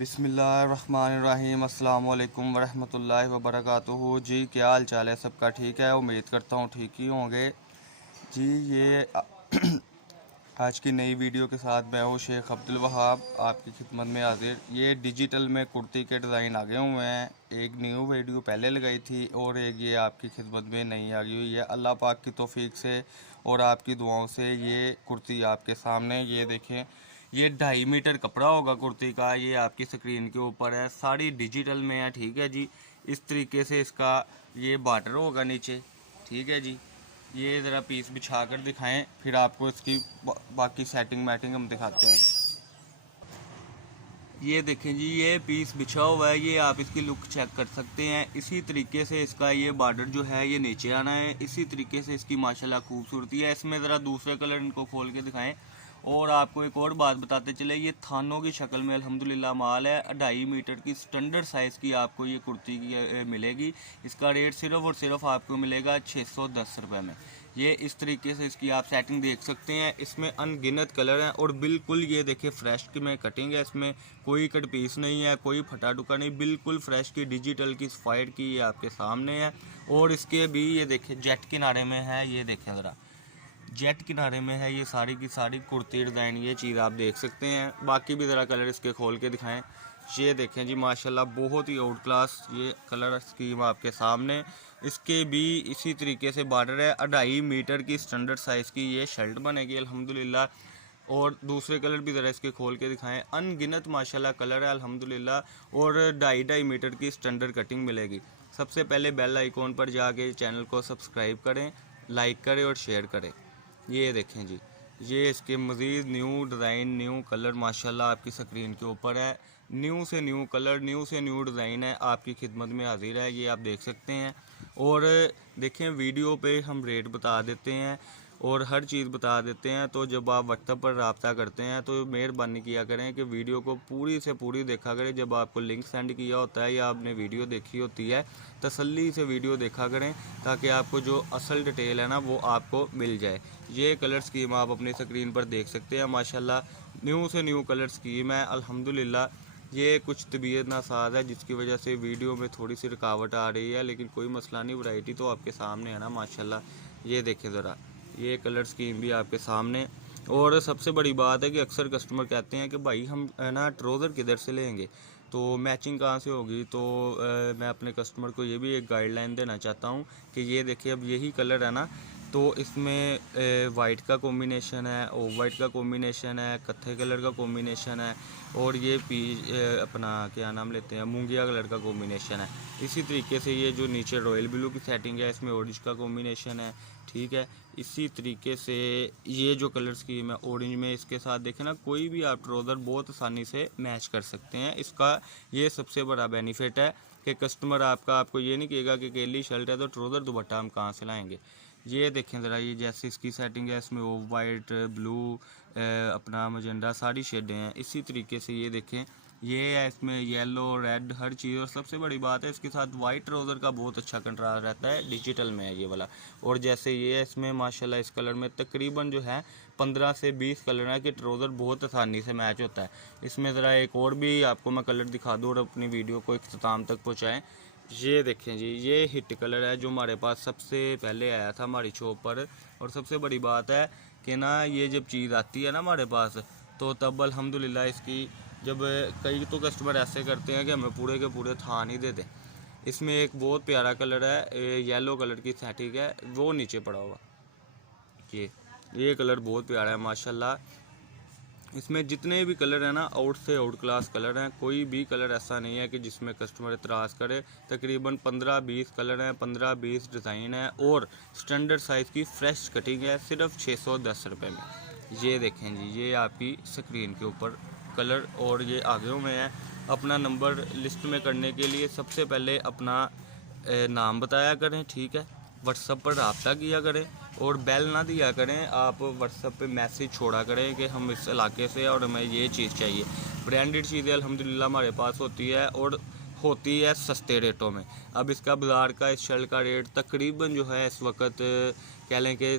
बिस्मिल्लाहिर्रहमानिर्रहीम अस्सलाम वालेकुम वरहमतुल्लाहि वबरकातुहू। जी क्या हाल चाल है सबका? ठीक है, उम्मीद करता हूँ ठीक ही होंगे। जी ये आज की नई वीडियो के साथ मैं हूँ शेख अब्दुल वहाब आपकी खिदमत में हाजिर। ये डिजिटल में कुर्ती के डिज़ाइन आ गए हुए हैं। एक न्यू वीडियो पहले लगाई थी और एक ये आपकी खिदमत में नई आ गई हुई है। अल्लाह पाक की तौफीक से और आपकी दुआओं से ये कुर्ती आपके सामने, ये देखें, ये 2.5 मीटर कपड़ा होगा कुर्ती का। ये आपकी स्क्रीन के ऊपर है, साड़ी डिजिटल में है। ठीक है जी, इस तरीके से इसका ये बॉर्डर होगा नीचे। ठीक है जी, ये ज़रा पीस बिछा कर दिखाएं, फिर आपको इसकी बाकी सेटिंग मैटिंग हम दिखाते हैं। ये देखें जी, ये पीस बिछा हुआ है, ये आप इसकी लुक चेक कर सकते हैं। इसी तरीके से इसका ये बॉर्डर जो है ये नीचे आना है। इसी तरीके से इसकी माशाल्लाह खूबसूरती है। इसमें ज़रा दूसरे कलर इनको खोल के दिखाएं। और आपको एक और बात बताते चले, ये थानों की शक्ल में अल्हम्दुलिल्लाह माल है। 2.5 मीटर की स्टैंडर्ड साइज़ की आपको ये कुर्ती की मिलेगी। इसका रेट सिर्फ़ और सिर्फ आपको मिलेगा 610 रुपये में। ये इस तरीके से इसकी आप सेटिंग देख सकते हैं। इसमें अनगिनत कलर हैं और बिल्कुल ये देखिए फ्रेश की में कटिंग है। इसमें कोई कट पीस नहीं है, कोई फटा टुका नहीं, बिल्कुल फ्रेश की डिजिटल की सफ़ाइड की ये आपके सामने है। और इसके भी ये देखिए जेट किनारे में है, ये देखें ज़रा जेट किनारे में है ये सारी की सारी कुर्ती डिज़ाइन। ये चीज़ आप देख सकते हैं। बाकी भी ज़रा कलर इसके खोल के दिखाएं। ये देखें जी, माशाल्लाह बहुत ही आउट क्लास ये कलर स्कीम आपके सामने। इसके भी इसी तरीके से बॉर्डर है। 2.5 मीटर की स्टैंडर्ड साइज़ की ये शर्ट बनेगी अल्हम्दुलिल्लाह। और दूसरे कलर भी ज़रा इसके खोल के दिखाएं। अनगिनत माशाल्लाह कलर है अल्हम्दुलिल्लाह। और 2.5 मीटर की स्टैंडर्ड कटिंग मिलेगी। सबसे पहले बेल आइकॉन पर जाके चैनल को सब्सक्राइब करें, लाइक करें और शेयर करें। ये देखें जी, ये इसके मज़ीद न्यू डिज़ाइन, न्यू कलर माशाल्लाह आपकी स्क्रीन के ऊपर है। न्यू से न्यू कलर, न्यू से न्यू डिज़ाइन है, आपकी खिदमत में हाजिर है। ये आप देख सकते हैं। और देखें, वीडियो पे हम रेट बता देते हैं और हर चीज़ बता देते हैं। तो जब आप व्हाट्सएप पर रब्ता करते हैं तो मेहरबानी किया करें कि वीडियो को पूरी से पूरी देखा करें। जब आपको लिंक सेंड किया होता है या आपने वीडियो देखी होती है, तसल्ली से वीडियो देखा करें ताकि आपको जो असल डिटेल है ना वो आपको मिल जाए। ये कलर स्कीम आप अपनी स्क्रीन पर देख सकते हैं। माशाल्लाह न्यू से न्यू कलर स्कीम है अल्हम्दुलिल्लाह। ये कुछ तबीयत नासाज है जिसकी वजह से वीडियो में थोड़ी सी रुकावट आ रही है, लेकिन कोई मसला नहीं, वैरायटी तो आपके सामने है ना माशाल्लाह। ये देखें ज़रा, ये कलर स्कीम भी आपके सामने। और सबसे बड़ी बात है कि अक्सर कस्टमर कहते हैं कि भाई हम है ना ट्राउज़र किधर से लेंगे, तो मैचिंग कहाँ से होगी। तो मैं अपने कस्टमर को ये भी एक गाइडलाइन देना चाहता हूँ कि ये देखिए, अब यही कलर है ना, तो इसमें वाइट का कॉम्बिनेशन है, ऑफ वाइट का कॉम्बिनेशन है, कत्थे कलर का कॉम्बिनेशन है, और ये अपना क्या नाम लेते हैं, मूंगिया कलर का कॉम्बिनेशन है। इसी तरीके से ये जो नीचे रॉयल ब्लू की सेटिंग है, इसमें ऑरेंज का कॉम्बिनेशन है। ठीक है, इसी तरीके से ये जो कलर स्कीम है ऑरेंज में, इसके साथ देखें ना, कोई भी आप ट्राउज़र बहुत आसानी से मैच कर सकते हैं। इसका ये सबसे बड़ा बेनिफिट है कि कस्टमर आपको ये नहीं कहेगा कि केली शर्ट है तो ट्राउज़र दुपट्टा हम कहाँ से लाएंगे। ये देखें ज़रा, ये जैसे इसकी सेटिंग है, इसमें ऑफ वाइट, ब्लू, अपना मजेंडा सारी शेडें हैं। इसी तरीके से ये देखें, ये है इसमें येलो, रेड, हर चीज़। और सबसे बड़ी बात है, इसके साथ वाइट ट्राउज़र का बहुत अच्छा कंट्रास्ट रहता है, डिजिटल में है ये वाला। और जैसे ये है इसमें माशाल्लाह, इस कलर में तकरीबन जो है 15 से 20 कलर है कि ट्राउज़र बहुत आसानी से मैच होता है। इसमें ज़रा एक और भी आपको मैं कलर दिखा दूँ और अपनी वीडियो को इख्तिताम तक पहुँचाएँ। ये देखें जी, ये हिट कलर है जो हमारे पास सबसे पहले आया था हमारी शॉप पर। और सबसे बड़ी बात है कि ना, ये जब चीज़ आती है ना हमारे पास, तो तब अल्हम्दुलिल्लाह इसकी, जब कई तो कस्टमर ऐसे करते हैं कि हमें पूरे के पूरे थान ही दे दें। इसमें एक बहुत प्यारा कलर है, येलो कलर की सेटिंग है, वो नीचे पड़ा हुआ। ये कलर बहुत प्यारा है माशाल्लाह। इसमें जितने भी कलर हैं ना, आउट से आउट क्लास कलर हैं। कोई भी कलर ऐसा नहीं है कि जिसमें कस्टमर एतराज़ करे। तकरीबन 15-20 कलर हैं, 15-20 डिज़ाइन है और स्टैंडर्ड साइज़ की फ़्रेश कटिंग है, सिर्फ 610 रुपये में। ये देखें जी, ये आपकी स्क्रीन के ऊपर कलर और ये आगे में है। अपना नंबर लिस्ट में करने के लिए सबसे पहले अपना नाम बताया करें। ठीक है, व्हाट्सएप पर रब्ता किया करें और बेल ना दिया करें। आप व्हाट्सएप पे मैसेज छोड़ा करें कि हम इस इलाके से और हमें ये चीज़ चाहिए। ब्रांडेड चीज़ें अल्हम्दुलिल्लाह हमारे पास होती है और होती है सस्ते रेटों में। अब इसका बाज़ार का इस शर्ट का रेट तकरीबन जो है इस वक्त कह लें कि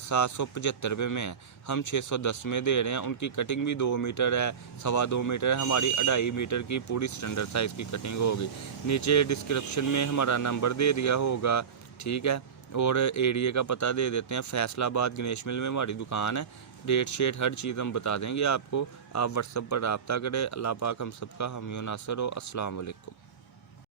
775 में है, हम 610 में दे रहे हैं। उनकी कटिंग भी 2 मीटर है, 2.25 मीटर है, हमारी 2.5 मीटर की पूरी स्टैंडर्ड साइज़ की कटिंग होगी। नीचे डिस्क्रिप्शन में हमारा नंबर दे दिया होगा, ठीक है, और एरिया का पता दे देते हैं। फैसलाबाद गणेश मिल में हमारी दुकान है। डेट शेट हर चीज़ हम बता देंगे आपको। आप व्हाट्सएप पर रब्ता करें। अल्लाह पाक हम सबका हामी नासर हो। अस्सलाम वालेकुम।